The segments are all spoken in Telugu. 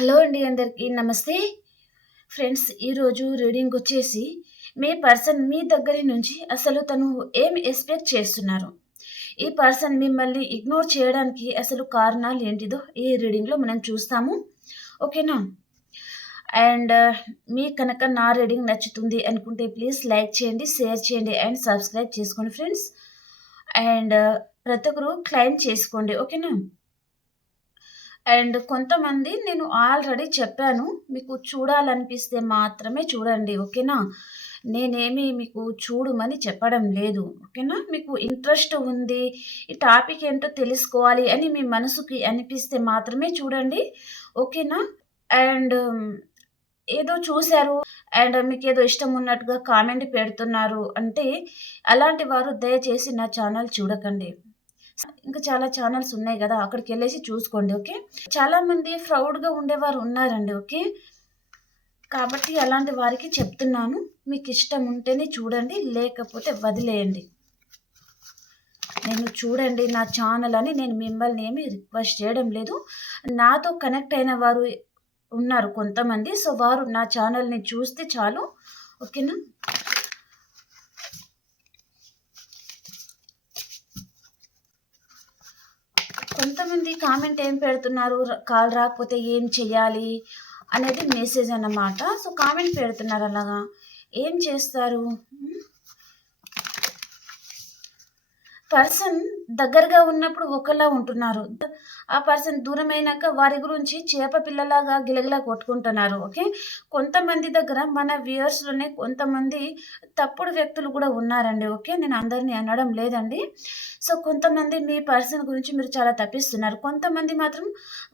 హలో అండి, అందరికీ నమస్తే. ఫ్రెండ్స్, ఈరోజు రీడింగ్ వచ్చేసి మీ పర్సన్ మీ దగ్గర నుంచి అసలు తను ఏం ఎక్స్పెక్ట్ చేస్తున్నారు, ఈ పర్సన్ మిమ్మల్ని ఇగ్నోర్ చేయడానికి అసలు కారణాలు ఏంటిదో ఈ రీడింగ్లో మనం చూస్తాము. ఓకేనా? అండ్ మీకు కనుక నా రీడింగ్ నచ్చుతుంది అనుకుంటే ప్లీజ్ లైక్ చేయండి, షేర్ చేయండి అండ్ సబ్స్క్రైబ్ చేసుకోండి ఫ్రెండ్స్. అండ్ ప్రతి ఒక్కరు క్లైమ్ చేసుకోండి. ఓకేనా? అండ్ కొంతమంది నేను ఆల్రెడీ చెప్పాను, మీకు చూడాలనిపిస్తే మాత్రమే చూడండి. ఓకేనా? నేనేమి మీకు చూడమని చెప్పడం లేదు. ఓకేనా? మీకు ఇంట్రెస్ట్ ఉంది, ఈ టాపిక్ ఏంటో తెలుసుకోవాలి అని మీ మనసుకి అనిపిస్తే మాత్రమే చూడండి. ఓకేనా? అండ్ ఏదో చూశారు అండ్ మీకేదో ఇష్టం ఉన్నట్టుగా కామెంట్ పెడుతున్నారు అంటే, అలాంటి వారు దయచేసి నా ఛానల్ చూడకండి. ఇంకా చాలా ఛానల్స్ ఉన్నాయి కదా, అక్కడికెళ్ళేసి చూసుకోండి. ఓకే? చాలామంది ప్రౌడ్‌గా ఉండేవారు ఉన్నారండి. ఓకే? కాబట్టి అలాంటి వారికి చెప్తున్నాను, మీకిష్టం ఉంటేనే చూడండి, లేకపోతే వదిలేయండి. నేను చూడండి నా ఛానల్ అని నేను మిమ్మల్ని ఏమి రిక్వెస్ట్ చేయడం లేదు. నాతో కనెక్ట్ అయిన వారు ఉన్నారు కొంతమంది. సో, వారు నా ఛానల్‌ని చూస్తే చాలు. ఓకేనా? కొంతమంది కామెంట్ ఏం పెడుతున్నారు, కాల్ రాకపోతే ఏం చెయ్యాలి అనేది మెసేజ్ అన్నమాట. సో, కామెంట్ పెడుతున్నారు అలాగా. ఏం చేస్తారు? పర్సన్ దగ్గరగా ఉన్నప్పుడు ఒకలా ఉంటున్నారు. ఆ పర్సన్ దూరమైనాక వారి గురించి చేప పిల్లలాగా గిలగిలా కొట్టుకుంటున్నారు. ఓకే? కొంతమంది దగ్గర మన వ్యూయర్స్‌లోనే కొంతమంది తప్పుడు వ్యక్తులు కూడా ఉన్నారండి. ఓకే? నేను అందరిని అనడం లేదండి. సో, కొంతమంది మీ పర్సన్ గురించి మీరు చాలా తప్పిస్తున్నారు. కొంతమంది మాత్రం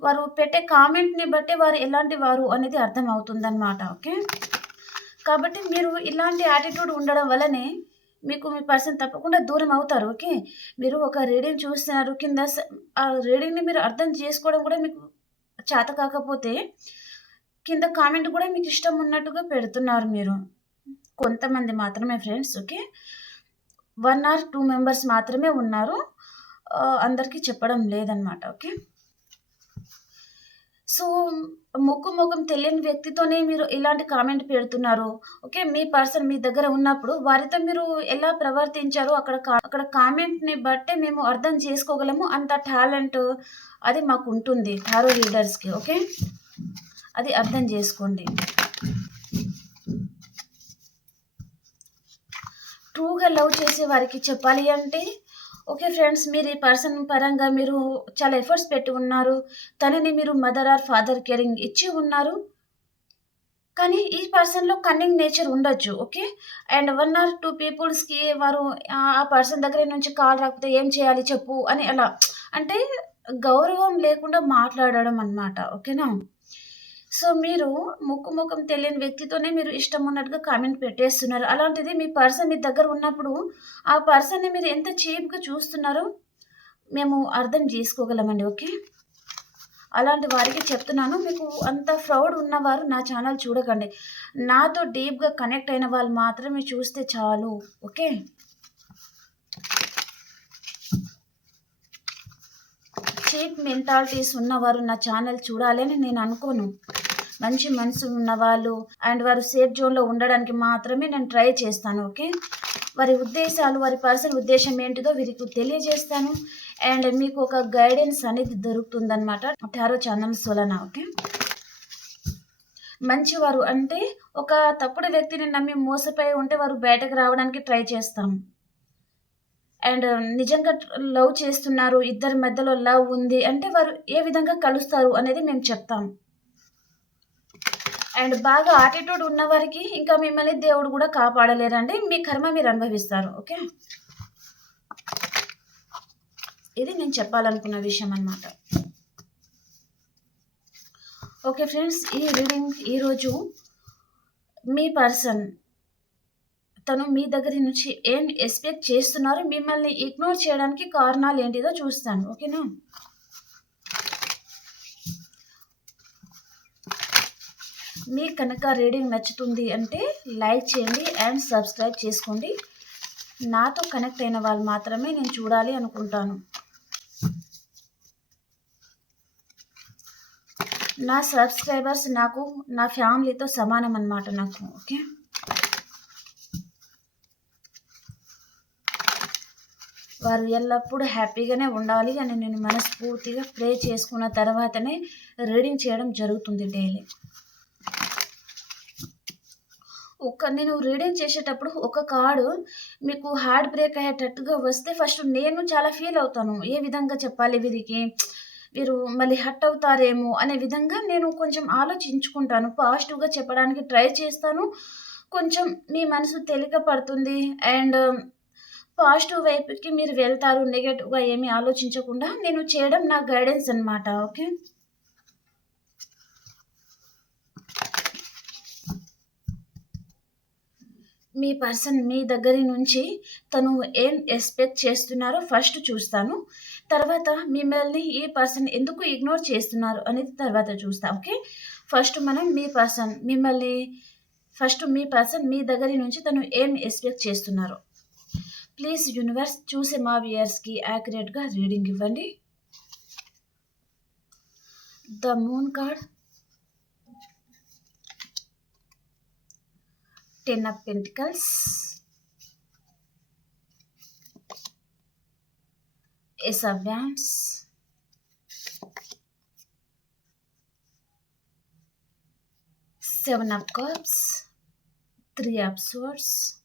వారు పెట్టే కామెంట్‌ని బట్టి వారు ఎలాంటి వారు అనేది అర్థమవుతుందనమాట. ఓకే? కాబట్టి మీరు ఇలాంటి యాటిట్యూడ్ ఉండడం వల్లనే మీకు మీ పర్సన్ తప్పకుండా దూరం అవుతారు. ఓకే? మీరు ఒక రీడింగ్ చూస్తున్నారు, కింద ఆ రీడింగ్‌ని మీరు అర్థం చేసుకోవడం కూడా మీకు చేత కాకపోతే, కింద కామెంట్ కూడా మీకు ఇష్టం ఉన్నట్టుగా పెడుతున్నారు మీరు. కొంతమంది మాత్రమే ఫ్రెండ్స్. ఓకే? 1 ఆర్ 2 మెంబర్స్ మాత్రమే ఉన్నారు. అందరికీ చెప్పడం లేదనమాట. ఓకే? సో, ముఖం తెలియని వ్యక్తితోనే మీరు ఇలాంటి కామెంట్ పెడుతున్నారు. ఓకే? మీ పర్సన్ మీ దగ్గర ఉన్నప్పుడు వారితో మీరు ఎలా ప్రవర్తించారో అక్కడ కామెంట్‌ని బట్టే మేము అర్థం చేసుకోగలము. అంత టాలెంట్ అది మాకుంటుంది టారో రీడర్స్‌కి. ఓకే? అది అర్థం చేసుకోండి. ట్రూగా లవ్ చేసే వారికి చెప్పాలి అంటే, ఓకే ఫ్రెండ్స్, మీరు ఈ పర్సన్ పరంగా మీరు చాలా ఎఫర్ట్స్ పెట్టి ఉన్నారు. తనని మీరు మదర్ ఆర్ ఫాదర్ కేరింగ్ ఇచ్చి ఉన్నారు. కానీ ఈ పర్సన్‌లో కన్నింగ్ నేచర్ ఉండొచ్చు. ఓకే? అండ్ 1 ఆర్ 2 పీపుల్స్‌కి వారు ఆ పర్సన్ దగ్గర నుంచి కాల్ రాకపోతే ఏం చేయాలి చెప్పు అని అలా, అంటే గౌరవం లేకుండా మాట్లాడడం అన్నమాట. ఓకేనా? సో, మీరు ముఖం తెలియని వ్యక్తితోనే మీరు ఇష్టం ఉన్నట్టుగా కామెంట్ పెట్టేస్తున్నారు. అలాంటిది మీ పర్సన్ మీ దగ్గర ఉన్నప్పుడు, ఆ పర్సన్‌ని మీరు ఎంత చీప్‌గా చూస్తున్నారో మేము అర్థం చేసుకోగలమండి. ఓకే? అలాంటి వారికి చెప్తున్నాను, మీకు అంత ప్రౌడ్ ఉన్నవారు నా ఛానల్ చూడకండి. నాతో డీప్‌గా కనెక్ట్ అయిన వాళ్ళు మాత్రమే చూస్తే చాలు. ఓకే? చీప్ మెంటాలిటీస్ ఉన్నవారు నా ఛానల్ చూడాలి అని నేను అనుకోను. మంచి మనసు ఉన్నవాళ్ళు అండ్ వారు సేఫ్ జోన్‌లో ఉండడానికి మాత్రమే నేను ట్రై చేస్తాను. ఓకే? వారి ఉద్దేశాలు, వారి పర్సనల్ ఉద్దేశ్యం ఏంటిదో వీరికి తెలియజేస్తాను. అండ్ మీకు ఒక గైడెన్స్ అనేది దొరుకుతుందనమాట టారో ఛానల్స్ వలన. ఓకే? మంచివారు అంటే, ఒక తప్పుడు వ్యక్తిని నమ్మి మోసపోయి ఉంటే వారు బయటకు రావడానికి ట్రై చేస్తాం. అండ్ నిజంగా లవ్ చేస్తున్నారు, ఇద్దరి మధ్యలో లవ్ ఉంది అంటే వారు ఏ విధంగా కలుస్తారు అనేది మేము చెప్తాం. అండ్ బాగా యాటిట్యూడ్ ఉన్నవారికి ఇంకా మిమ్మల్ని దేవుడు కూడా కాపాడలేరండి. మీ కర్మ మీరు అనుభవిస్తారు. ఓకే? ఇది నేను చెప్పాలనుకున్న విషయం అన్నమాట. ఓకే ఫ్రెండ్స్, ఈ రీడింగ్ ఈరోజు మీ పర్సన్ తను మీ దగ్గర నుంచి ఏం ఎక్స్పెక్ట్ చేస్తున్నారు, మిమ్మల్ని ఇగ్నోర్ చేయడానికి కారణాలు ఏంటిదో చూస్తాను. ఓకేనా? మీకు కనుక రీడింగ్ నచ్చుతుంది అంటే లైక్ చేయండి అండ్ సబ్స్క్రైబ్ చేసుకోండి. నాతో కనెక్ట్ అయిన వాళ్ళు మాత్రమే నేను చూడాలి అనుకుంటాను. నా సబ్స్క్రైబర్స్ నాకు నా ఫ్యామిలీతో సమానం అన్నమాట నాకు. ఓకే. వారు ఎల్లప్పుడూ హ్యాపీగానే ఉండాలి అని నేను మనస్ఫూర్తిగా ప్రే చేసుకున్న తర్వాతనే రీడింగ్ చేయడం జరుగుతుంది డైలీ. నేను రీడింగ్ చేసేటప్పుడు ఒక కార్డు మీకు హార్ట్ బ్రేక్ అయ్యేటట్టుగా వస్తే ఫస్ట్ నేను చాలా ఫీల్ అవుతాను. ఏ విధంగా చెప్పాలి వీరికి, వీరు మళ్ళీ హర్ట్ అవుతారేమో అనే విధంగా నేను కొంచెం ఆలోచించుకుంటాను. పాజిటివ్‌గా చెప్పడానికి ట్రై చేస్తాను. కొంచెం మీ మనసు తేలిక పడుతుంది. అండ్ పాజిటివ్ వైపుకి మీరు వెళ్తారు. నెగెటివ్‌గా ఏమీ ఆలోచించకుండా నేను చేయడం నా గైడెన్స్ అన్నమాట. ఓకే. మీ పర్సన్ మీ దగ్గర నుంచి తను ఏం ఎక్స్‌పెక్ట్ చేస్తున్నారో ఫస్ట్ చూస్తాను. తర్వాత మిమ్మల్ని ఈ పర్సన్ ఎందుకు ఇగ్నోర్ చేస్తున్నారు అనేది తర్వాత చూస్తా. ఓకే. ఫస్ట్ మనం మీ పర్సన్ మీ దగ్గర నుంచి తను ఏం ఎక్స్‌పెక్ట్ చేస్తున్నారో. ప్లీజ్ యూనివర్స్ చూసే మా వ్యూయర్స్‌కి యాక్యురేట్‌గా రీడింగ్ ఇవ్వండి. The moon card, 10 of Pentacles, Ace of Wands, Seven of Cups, 3 of Swords,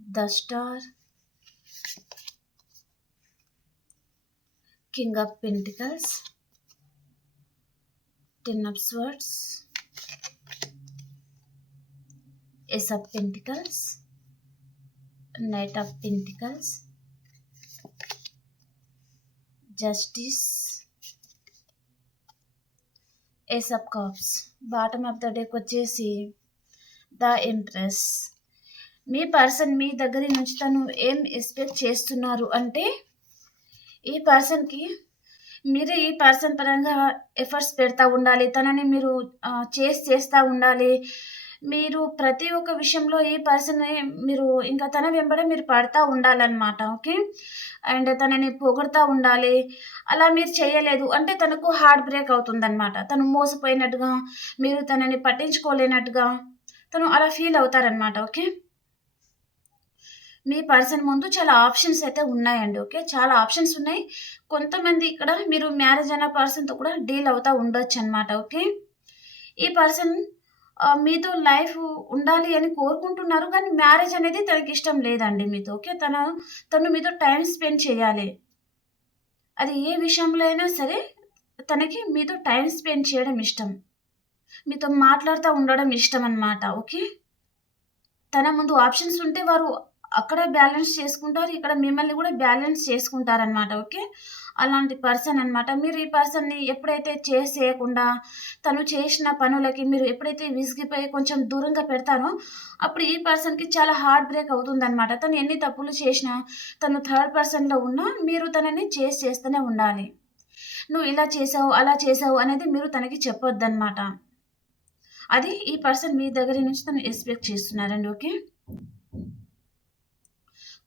the Star, King of Pentacles, 10 of Swords, Ace of Pentacles, Knight of Pentacles, Justice, Ace of Cups. Bottom of the deck వచ్చేసి ద ఎంప్రెస్. మీ పర్సన్ మీ దగ్గర నుంచి తను ఏం ఎక్స్పెక్ట్ చేస్తున్నారు అంటే, ఈ పర్సన్కి మీరు ఈ పర్సన్ పరంగా ఎఫర్ట్స్ పెడతా ఉండాలి. తనని మీరు చేస్తూ ఉండాలి. మీరు ప్రతి ఒక్క విషయంలో ఈ పర్సన్ మీరు ఇంకా తన వెంబడే మీరు పడతా ఉండాలన్నమాట. ఓకే. అండ్ తనని పొగడుతూ ఉండాలి. అలా మీరు చేయలేదు అంటే తనకు హార్ట్ బ్రేక్ అవుతుందన్నమాట. తను మోసపోయినట్టుగా, మీరు తనని పట్టించుకోలేనట్టుగా తను అలా ఫీల్ అవుతారనమాట. ఓకే. మీ పర్సన్ ముందు చాలా ఆప్షన్స్ అయితే ఉన్నాయండి. ఓకే. చాలా ఆప్షన్స్ ఉన్నాయి. కొంతమంది ఇక్కడ మీరు మ్యారేజ్ అయిన పర్సన్తో కూడా డీల్ అవుతూ ఉండొచ్చు అనమాట. ఓకే. ఈ పర్సన్ మీతో లైఫ్ ఉండాలి అని కోరుకుంటున్నారు. కానీ మ్యారేజ్ అనేది తనకి ఇష్టం లేదండి మీతో. ఓకే. తను మీతో టైం స్పెండ్ చేయాలి. అది ఏ విషయంలో అయినా సరే తనకి మీతో టైం స్పెండ్ చేయడం ఇష్టం. మీతో మాట్లాడుతూ ఉండడం ఇష్టం అన్నమాట. ఓకే. తన ముందు ఆప్షన్స్ ఉంటే వారు అక్కడ బ్యాలెన్స్ చేసుకుంటారు. ఇక్కడ మిమ్మల్ని కూడా బ్యాలెన్స్ చేసుకుంటారనమాట. ఓకే. అలాంటి పర్సన్ అనమాట. మీరు ఈ పర్సన్‌ని ఎప్పుడైతే చేయకుండా తను చేసిన పనులకి మీరు ఎప్పుడైతే విసిగిపోయి కొంచెం దూరంగా పెడతారో, అప్పుడు ఈ పర్సన్‌కి చాలా హార్ట్ బ్రేక్ అవుతుందనమాట. తను ఎన్ని తప్పులు చేసినా, తను థర్డ్ పర్సన్‌లో ఉన్నా మీరు తనని చేస్తూనే ఉండాలి. నువ్వు ఇలా చేసావు, అలా చేసావు అనేది మీరు తనకి చెప్పొద్దనమాట. అది ఈ పర్సన్ మీ దగ్గర నుంచి తను ఎక్స్‌పెక్ట్ చేస్తున్నారండి. ఓకే.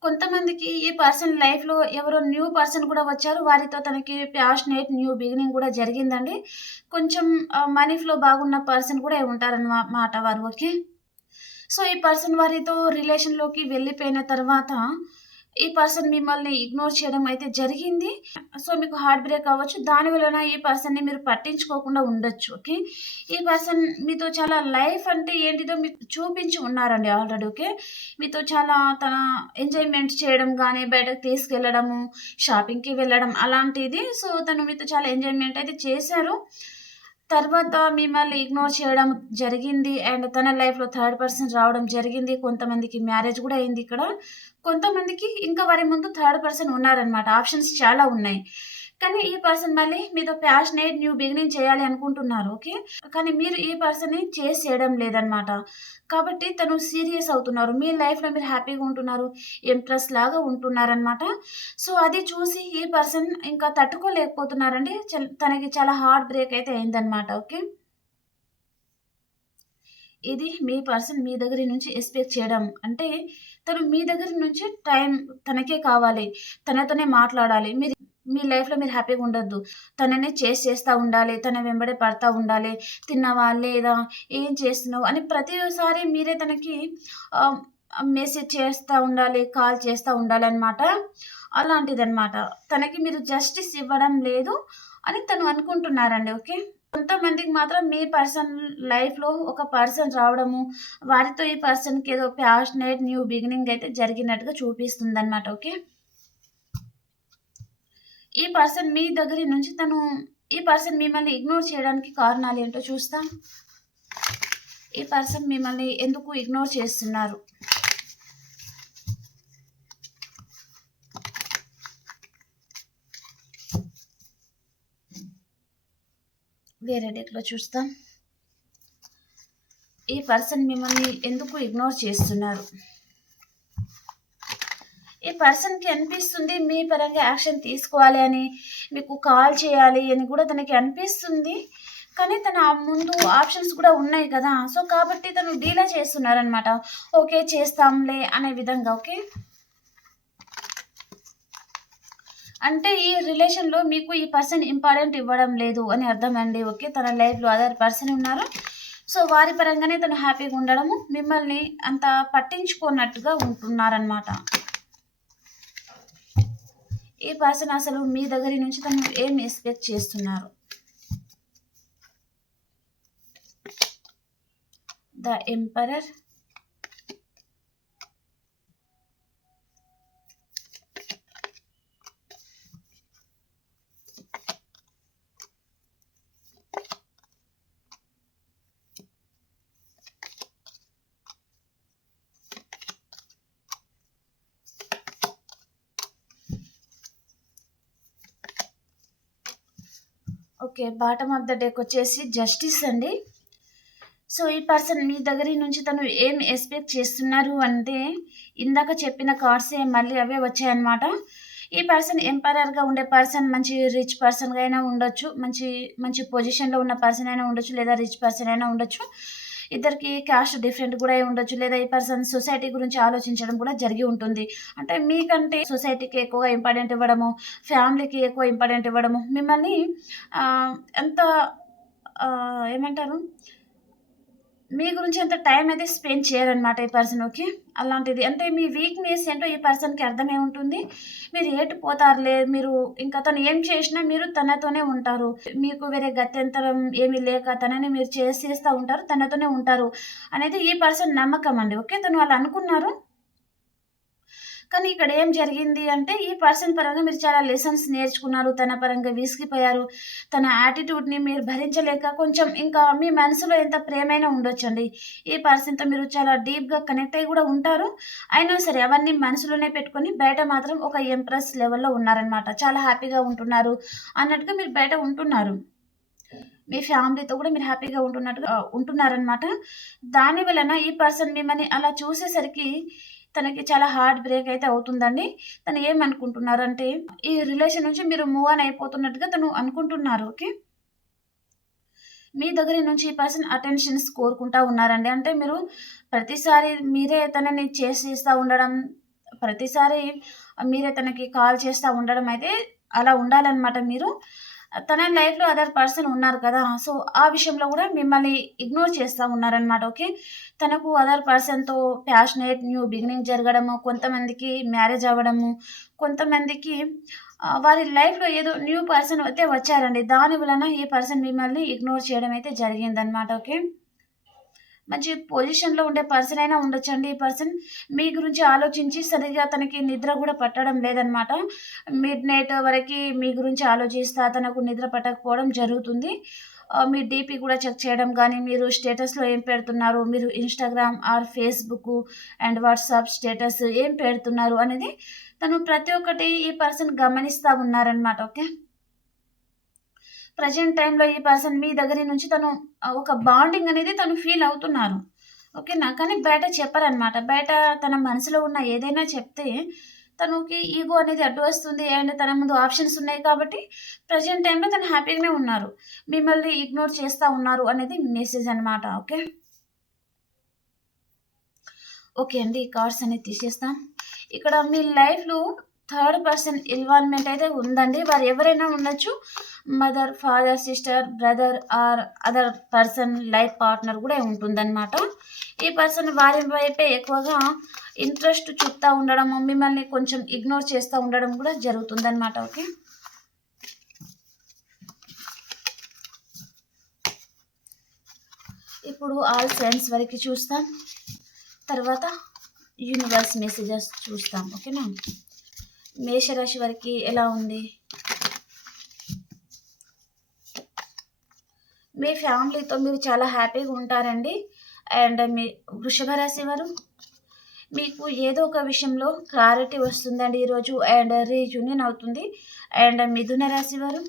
కొంతమందికి ఈ పర్సన్ లైఫ్‌లో ఎవరో న్యూ పర్సన్ కూడా వచ్చారు. వారితో తనకి ప్యాషనేట్ న్యూ బిగినింగ్ కూడా జరిగిందండి. కొంచెం మనీ ఫ్లో బాగున్న పర్సన్ కూడా ఉంటారన్నమాట వారు. ఓకే. సో, ఈ పర్సన్ వారితో రిలేషన్‌లోకి వెళ్ళిపోయిన తర్వాత ఈ పర్సన్ మిమ్మల్ని ఇగ్నోర్ చేయడం అయితే జరిగింది. సో, మీకు హార్ట్ బ్రేక్ అవ్వచ్చు. దాని వలన ఈ పర్సన్‌ని మీరు పట్టించుకోకుండా ఉండొచ్చు. ఓకే. ఈ పర్సన్ మీతో చాలా లైఫ్ అంటే ఏంటిదో మీకు చూపించి ఉన్నారండి ఆల్రెడీ. ఓకే. మీతో చాలా తన ఎంజాయ్‌మెంట్ చేయడం గానీ, బయటకు తీసుకెళ్ళడము, షాపింగ్‌కి వెళ్ళడం అలాంటిది. సో, తను మీతో చాలా ఎంజాయ్‌మెంట్ అయితే చేశారు. తర్వాత మిమ్మల్ని ఇగ్నోర్ చేయడం జరిగింది. అండ్ తన లైఫ్‌లో థర్డ్ పర్సన్ రావడం జరిగింది. కొంతమందికి మ్యారేజ్ కూడా అయింది ఇక్కడ. కొంతమందికి ఇంకా వారి ముందు థర్డ్ పర్సన్ ఉన్నారనమాట. ఆప్షన్స్ చాలా ఉన్నాయి. కానీ ఈ పర్సన్ మళ్ళీ మీతో ప్యాషనేట్ న్యూ బిగినింగ్ చేయాలి అనుకుంటున్నారు. ఓకే. కానీ మీరు ఈ పర్సన్‌ని చేయడం లేదనమాట. కాబట్టి తను సీరియస్ అవుతున్నారు. మీ లైఫ్‌లో మీరు హ్యాపీగా ఉంటున్నారు. ఇంట్రెస్ట్ లాగా ఉంటున్నారనమాట. సో, అది చూసి ఈ పర్సన్ ఇంకా తట్టుకోలేకపోతున్నారండి. తనకి చాలా హార్ట్ బ్రేక్ అయితే అయిందనమాట. ఓకే. ఇది మీ పర్సన్ మీ దగ్గర నుంచి ఎక్స్‌పెక్ట్ చేయడం. అంటే తను మీ దగ్గర నుంచి టైం తనకే కావాలి. తనతోనే మాట్లాడాలి. మీ లైఫ్‌లో మీరు హ్యాపీగా ఉండొద్దు. తనని చేస్తా ఉండాలి. తన వెంబడే పడతా ఉండాలి. తిన్నావా? లేదా? ఏం చేస్తున్నావు? అని ప్రతిసారి మీరే తనకి ఆహ్, మెసేజ్ చేస్తా ఉండాలి. కాల్ చేస్తా ఉండాలనమాట. అలాంటిదనమాట. తనకి మీరు జస్టిస్ ఇవ్వడం లేదు అని తను అనుకుంటున్నారండి. ఓకే. కొంతమందికి మాత్రం మీ పర్సన్ లైఫ్‌లో ఒక పర్సన్ రావడము, వారితో ఈ పర్సన్‌కి ఏదో ప్యాషనేట్ న్యూ బిగినింగ్ అయితే జరిగినట్టుగా చూపిస్తుందనమాట. ఓకే. ఈ పర్సన్ మీ దగ్గర నుంచి ఈ పర్సన్ మిమ్మల్ని ఇగ్నోర్ చేయడానికి కారణాలేంటో చూస్తాం. ఈ పర్సన్ మిమ్మల్ని ఎందుకు ఇగ్నోర్ చేస్తున్నారు? వేరే డెక్‌లో చూస్తాం. ఈ పర్సన్ మిమ్మల్ని ఎందుకు ఇగ్నోర్ చేస్తున్నారు? ఈ పర్సన్‌కి అనిపిస్తుంది మీ పరంగా యాక్షన్ తీసుకోవాలి అని, మీకు కాల్ చేయాలి అని కూడా తనకి అనిపిస్తుంది. కానీ తన ముందు ఆప్షన్స్ కూడా ఉన్నాయి కదా! సో, కాబట్టి తను డీలే చేస్తున్నారనమాట. ఓకే. చేస్తాంలే అనే విధంగా. ఓకే. అంటే ఈ రిలేషన్‌లో మీకు ఈ పర్సన్ ఇంపార్టెంట్ ఇవ్వడం లేదు అని అర్థమండి. ఓకే. తన లైఫ్‌లో అదర్ పర్సన్ ఉన్నారు. సో, వారి పరంగానే తను హ్యాపీగా ఉండడము, మిమ్మల్ని అంత పట్టించుకోనట్టుగా ఉంటున్నారనమాట. ఈ పర్సన్ అసలు మీ దగ్గర నుంచి తను ఏం ఎక్స్‌పెక్ట్ చేస్తున్నారు? The emperor, okay. Bottom of the deck వచ్చేసి జస్టిస్ అండి. సో, ఈ పర్సన్ మీ దగ్గర నుంచి తను ఏం ఎక్స్‌పెక్ట్ చేస్తున్నారు అంటే, ఇందాక చెప్పిన కార్డ్సే మళ్ళీ అవే వచ్చాయన్నమాట. ఈ పర్సన్ ఎంపరర్‌గా ఉండే పర్సన్ మంచి రిచ్ పర్సన్‌గా అయినా ఉండొచ్చు. మంచి మంచి పొజిషన్‌లో ఉన్న పర్సన్ అయినా ఉండొచ్చు. లేదా రిచ్ పర్సన్ అయినా ఉండొచ్చు. ఇద్దరికి క్యాస్ట్ డిఫరెంట్ కూడా అయి ఉండొచ్చు. లేదా ఈ పర్సన్ సొసైటీ గురించి ఆలోచించడం కూడా జరిగి ఉంటుంది. అంటే మీకంటే సొసైటీకి ఎక్కువగా ఇంపార్టెంట్ ఇవ్వడము, ఫ్యామిలీకి ఎక్కువ ఇంపార్టెంట్ ఇవ్వడము, మిమ్మల్ని ఎంత ఏమంటారు? మీ గురించి అంత టైం అయితే స్పెండ్ చేయరనమాట ఈ పర్సన్. ఓకే. అలాంటిది అంటే మీ వీక్‌నెస్ ఏంటో ఈ పర్సన్‌కి అర్థమై ఉంటుంది. మీరు ఎటు పోతారులే, మీరు ఇంకా తను ఏం చేసినా మీరు తనతోనే ఉంటారు. మీకు వేరే గత్యంతరం ఏమీ లేక తనని మీరు చేసేస్తా ఉంటారు. తనతోనే ఉంటారు అనేది ఈ పర్సన్ నమ్మకం అండి. ఓకే. తను అలా అనుకున్నారు. కానీ ఇక్కడ ఏం జరిగింది అంటే, ఈ పర్సన్ పరంగా మీరు చాలా లెసన్స్ నేర్చుకున్నారు. తన పరంగా విసిగిపోయారు. తన యాటిట్యూడ్‌ని మీరు భరించలేక కొంచెం ఇంకా మీ మనసులో ఎంత ప్రేమైనా ఉండొచ్చండి. ఈ పర్సన్‌తో మీరు చాలా డీప్‌గా కనెక్ట్ అయ్యి కూడా ఉంటారు. అయినా సరే అవన్నీ మనసులోనే పెట్టుకొని బయట మాత్రం ఒక ఎంప్రెస్ లెవెల్‌లో ఉన్నారనమాట. చాలా హ్యాపీగా ఉంటున్నారు అన్నట్టుగా మీరు బయట ఉంటున్నారు. మీ ఫ్యామిలీతో కూడా మీరు హ్యాపీగా ఉంటున్నట్టుగా ఉంటున్నారనమాట. దాని వలన ఈ పర్సన్ మిమ్మల్ని అలా చూసేసరికి తనకి చాలా హార్ట్ బ్రేక్ అయితే అవుతుందండి. తను ఏమనుకుంటున్నారంటే, ఈ రిలేషన్ నుంచి మీరు మూవ్ ఆన్ అయిపోతున్నట్టుగా తను అనుకుంటున్నారు. ఓకే. మీ దగ్గర నుంచి ఈ పర్సన్ అటెన్షన్స్ కోరుకుంటా ఉన్నారండి. అంటే మీరు ప్రతిసారి మీరే తనని చేసేస్తా ఉండడం, ప్రతిసారి మీరే తనకి కాల్ చేస్తా ఉండడం అయితే అలా ఉండాలనమాట మీరు. తన లైఫ్‌లో అదర్ పర్సన్ ఉన్నారు కదా! సో, ఆ విషయంలో గూడా మిమ్మల్ని ఇగ్నోర్ చేస్తా ఉన్నారనమాట. ఓకే. తనకు అదర్ పర్సన్‌తో ప్యాషనేట్ న్యూ బిగినింగ్ జరగడము, కొంతమందికి మ్యారేజ్ అవ్వడము, కొంతమందికి వారి లైఫ్‌లో ఏదో న్యూ పర్సన్ అయితే వచ్చారండి. దాని వలన ఈ పర్సన్ మిమ్మల్ని ఇగ్నోర్ చేయడం అయితే జరిగిందనమాట. ఓకే. మంచి పొజిషన్‌లో ఉండే పర్సన్ అయినా ఉండొచ్చండి ఈ పర్సన్. మీ గురించి ఆలోచించి సరిగ్గా తనకి నిద్ర గూడా పట్టడం లేదనమాట. మిడ్‌నైట్ వరకి మీ గురించి ఆలోచిస్తా తనకు నిద్ర పట్టకపోవడం జరుగుతుంది. మీ డీపీ కూడా చెక్ చేయడం గానీ, మీరు స్టేటస్‌లో ఏం పెడుతున్నారు, మీరు Instagram are Facebook and WhatsApp status ఏం పెడుతున్నారు అనేది తను ప్రతి ఒక్కటి ఈ పర్సన్ గమనిస్తా ఉన్నారనమాట. ఓకే. ప్రెజెంట్ టైమ్‌లో ఈ పర్సన్ మీ దగ్గర నుంచి తను ఒక బాండింగ్ అనేది తను ఫీల్ అవుతున్నారు. ఓకేనా? కానీ బయట చెప్పరనమాట. బయట తన మనసులో ఉన్న ఏదైనా చెప్తే తనకి ఈగో అనేది అడ్డు వస్తుంది. అండ్ తన ముందు ఆప్షన్స్ ఉన్నాయి కాబట్టి ప్రెజెంట్ టైమ్‌లో తను హ్యాపీగానే ఉన్నారు. మిమ్మల్ని ఇగ్నోర్ చేస్తా ఉన్నారు అనేది మెసేజ్ అనమాట. ఓకే. ఓకే అండి. ఈ కార్డ్స్ అనేది తీసేస్తాం. ఇక్కడ మీ లైఫ్‌లో థర్డ్ పర్సన్ ఇన్వాల్వ్‌మెంట్ అయితే ఉందండి. వారు ఎవరైనా ఉండొచ్చు. Mother, father, sister, brother or other person life partner కూడా ఉంటుందన్నమాట. ఈ పర్సన్ వారి వైపే ఎక్కువగా ఇంట్రెస్ట్ చూపుతా ఉండడము, మిమ్మల్ని కొంచెం ఇగ్నోర్ చేస్తూ ఉండడం కూడా జరుగుతుందన్నమాట. ఓకే. ఇప్పుడు ఆల్ ఫ్రెండ్స్ వరకు చూస్తాం. తర్వాత యూనివర్స్ మెసేజెస్ చూస్తాం. ఓకేనా. మేషరాశి వారికి ఎలా ఉంది? మీ ఫ్యామిలీతో మీరు చాలా హ్యాపీగా ఉంటారండి. అండ్ మీ వృషభ రాశి వారు మీకు ఏదో ఒక విషయంలో క్లారిటీ వస్తుందండి ఈరోజు, అండ్ రీయూనియన్ అవుతుంది. అండ్ మిథున రాశి వారు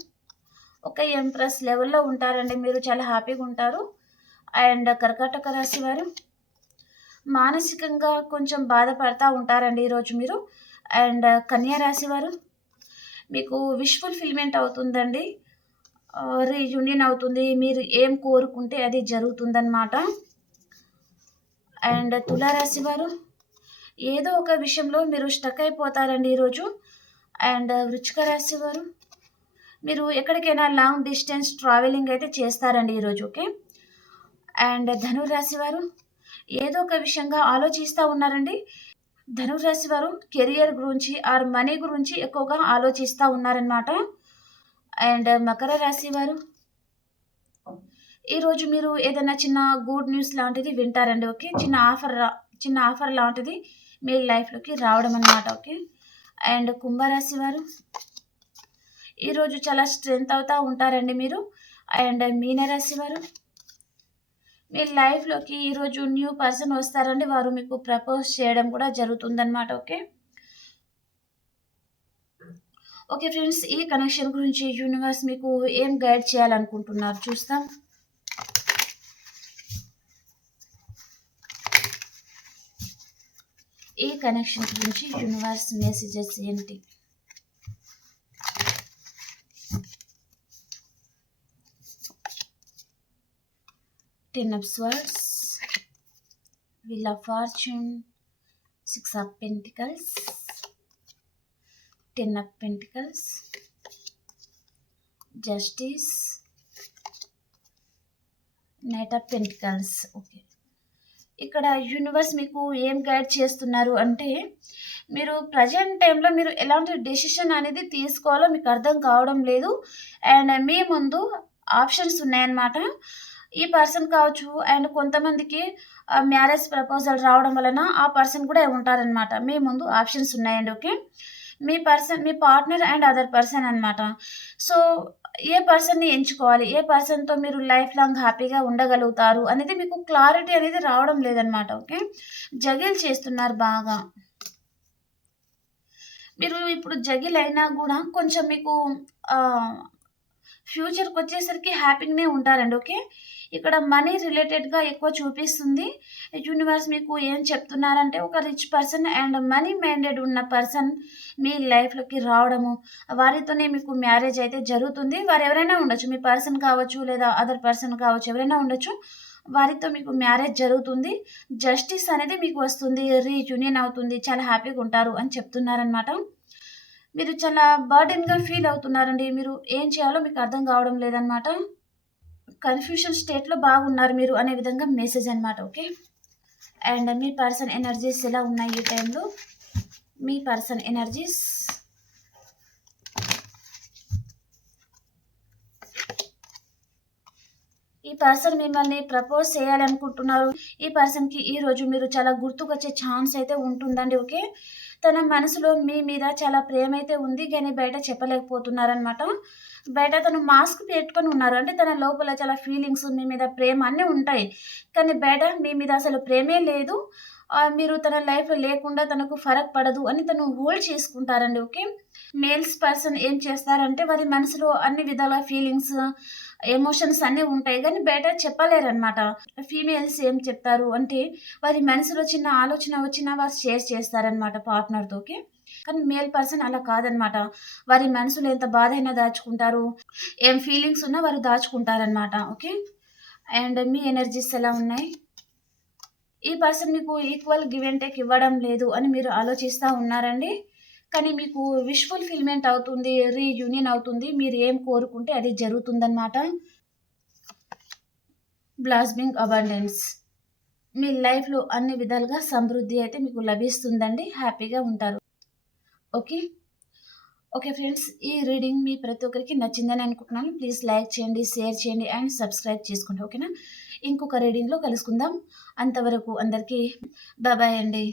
ఒక ఎంప్రెస్ లెవెల్లో ఉంటారండి, మీరు చాలా హ్యాపీగా ఉంటారు. అండ్ కర్కాటక రాశి వారు మానసికంగా కొంచెం బాధపడతా ఉంటారండి ఈరోజు మీరు. అండ్ కన్యా రాశి వారు మీకు విష్ ఫుల్ఫిల్మెంట్ అవుతుందండి, రీయూనియన్ అవుతుంది. మీరు ఏం కోరుకుంటే అది జరుగుతుందన్నమాట. అండ్ తులారాశి వారు ఏదో ఒక విషయంలో మీరు స్టక్ అయిపోతారండి ఈరోజు. అండ్ వృశ్చిక రాశి వారు మీరు ఎక్కడికైనా లాంగ్ డిస్టెన్స్ ట్రావెలింగ్ అయితే చేస్తారండి ఈరోజు. ఓకే. అండ్ ధనురాశి వారు ఏదో ఒక విషయంగా ఆలోచిస్తూ ఉన్నారండి. ధనురాశి వారు కెరియర్ గురించి ఆర్ మనీ గురించి ఎక్కువగా ఆలోచిస్తూ ఉన్నారనమాట. అండ్ మకర రాశి వారు ఈరోజు మీరు ఏదైనా చిన్న గుడ్ న్యూస్ లాంటిది వింటారండి. ఓకే. చిన్న ఆఫర్ లాంటిది మీ లైఫ్లోకి రావడం అనమాట. ఓకే. అండ్ కుంభరాశి వారు ఈరోజు చాలా స్ట్రెంగ్త్ అవుతూ ఉంటారండి మీరు. అండ్ మీనరాశి వారు మీ లైఫ్లోకి ఈరోజు న్యూ పర్సన్ వస్తారండి, వారు మీకు ప్రపోజ్ చేయడం కూడా జరుగుతుందన్నమాట. ఓకే. ఓకే ఫ్రెండ్స్, ఈ కనెక్షన్ గురించి యూనివర్స్ మీకు ఏం గైడ్ చేయాలనుకుంటున్నారు చూస్తాం. ఈ కనెక్షన్ గురించి యూనివర్స్ మెసేజెస్ ఏంటి? Ten of Swords, Wheel of Fortune, Six of Pentacles, Ten of Pentacles, Justice, Knight of Pentacles. Okay. ఇక్కడ యూనివర్స్ మీకు ఏం గైడ్ చేస్తున్నారు అంటే, మీరు ప్రజెంట్ టైంలో మీరు ఎలాంటి డెసిషన్ అనేది తీసుకోవాలో మీకు అర్థం కావడం లేదు. అండ్ మీ ముందు ఆప్షన్స్ ఉన్నాయన్నమాట. ఈ పర్సన్ కావచ్చు, అండ్ కొంతమందికి మ్యారేజ్ ప్రపోజల్ రావడం వలన ఆ పర్సన్ కూడా ఉంటారనమాట. మీ ముందు ఆప్షన్స్ ఉన్నాయండి. Okay. Me partner and other person అనమాట. సో ఏ పర్సన్ని ఎంచుకోవాలి, ఏ పర్సన్తో మీరు లైఫ్ లాంగ్ హ్యాపీగా ఉండగలుగుతారు అనేది మీకు క్లారిటీ అనేది రావడం లేదనమాట. ఓకే. జగిల్ చేస్తున్నారు బాగా మీరు. ఇప్పుడు జగిల్ అయినా కూడా కొంచెం మీకు ఫ్యూచర్కి వచ్చేసరికి హ్యాపీగానే ఉంటారండి. ఓకే. ఇక్కడ మనీ రిలేటెడ్గా ఎక్కువ చూపిస్తుంది. యూనివర్స్ మీకు ఏం చెప్తున్నారంటే, ఒక rich person and money minded ఉన్న పర్సన్ మీ లైఫ్లోకి రావడము, వారితోనే మీకు మ్యారేజ్ అయితే జరుగుతుంది. వారు ఎవరైనా ఉండొచ్చు, మీ పర్సన్ కావచ్చు లేదా అదర్ పర్సన్ కావచ్చు, ఎవరైనా ఉండొచ్చు. వారితో మీకు మ్యారేజ్ జరుగుతుంది. జస్టిస్ అనేది మీకు వస్తుంది, రీయూనియన్ అవుతుంది, చాలా హ్యాపీగా ఉంటారు అని చెప్తున్నారనమాట. మీరు చాలా బర్డెన్గా ఫీల్ అవుతున్నారండి. మీరు ఏం చేయాలో మీకు అర్థం కావడం లేదనమాట. కన్ఫ్యూషన్ స్టేట్లో బాగున్నారు మీరు అనే విధంగా మెసేజ్ అనమాట. Okay. And me person energies ఎలా ఉన్నాయి ఈ టైంలో? మీ పర్సన్ ఎనర్జీస్ ఈ పర్సన్ మిమ్మల్ని ప్రపోజ్ చేయాలనుకుంటున్నారు. ఈ పర్సన్కి ఈరోజు మీరు చాలా గుర్తుకొచ్చే ఛాన్స్ అయితే ఉంటుందండి. ఓకే. తన మనసులో మీ మీద చాలా ప్రేమ అయితే ఉంది, కానీ బయట చెప్పలేకపోతున్నారనమాట. బయట తను మాస్క్ పెట్టుకొని ఉన్నారు, అంటే తన లోపల చాలా ఫీలింగ్స్, మీ మీద ప్రేమ అన్నీ ఉంటాయి, కానీ బయట మీ మీద అసలు ప్రేమే లేదు. మీరు తన లైఫ్ లేకుండా తనకు ఫరక్ పడదు అని తను హోల్డ్ చేసుకుంటారండి. ఓకే. మేల్స్ పర్సన్ ఏం చేస్తారంటే, వారి మనసులో అన్ని విధాల ఫీలింగ్స్, ఎమోషన్స్ అన్నీ ఉంటాయి, కానీ బయట చెప్పలేరనమాట. ఫీమేల్స్ ఏం చెప్తారు అంటే, వారి మనసులో చిన్న ఆలోచన వచ్చినా వారు షేర్ చేస్తారనమాట పార్ట్నర్తో. ఓకే. కానీ మేల్ పర్సన్ అలా కాదనమాట. వారి మనసులో ఎంత బాధ అయినా దాచుకుంటారు, ఏం ఫీలింగ్స్ ఉన్నా వారు దాచుకుంటారనమాట. ఓకే. అండ్ మీ ఎనర్జీస్ ఎలా ఉన్నాయి? ఈ పర్సన్ మీకు ఈక్వల్ గివ్ అండ్ టేక్ ఇవ్వడం లేదు అని మీరు ఆలోచిస్తూ ఉన్నారండి. కానీ మీకు విష్ ఫుల్‌ఫిల్‌మెంట్ అవుతుంది. రీయూనియన్ అవుతుంది. మీరు ఏం కోరుకుంటే అది జరుగుతుందనమాట. బ్లాస్మింగ్ అబండెన్స్. మీ లైఫ్‌లో అన్ని విధాలుగా సమృద్ధి అయితే మీకు లభిస్తుందండి. హ్యాపీగా ఉంటారు. ఓకే. Okay friends. ఈ రీడింగ్ మీ ప్రతి ఒక్కరికి నచ్చిందని అనుకుంటున్నాను. ప్లీజ్ లైక్ చేయండి, షేర్ చేయండి అండ్ సబ్స్క్రైబ్ చేసుకోండి. ఓకేనా? ఇంకొక రీడింగ్‌లో కలుసుకుందాం. అంతవరకు అందరికీ బాయ్ బాయ్ అండి.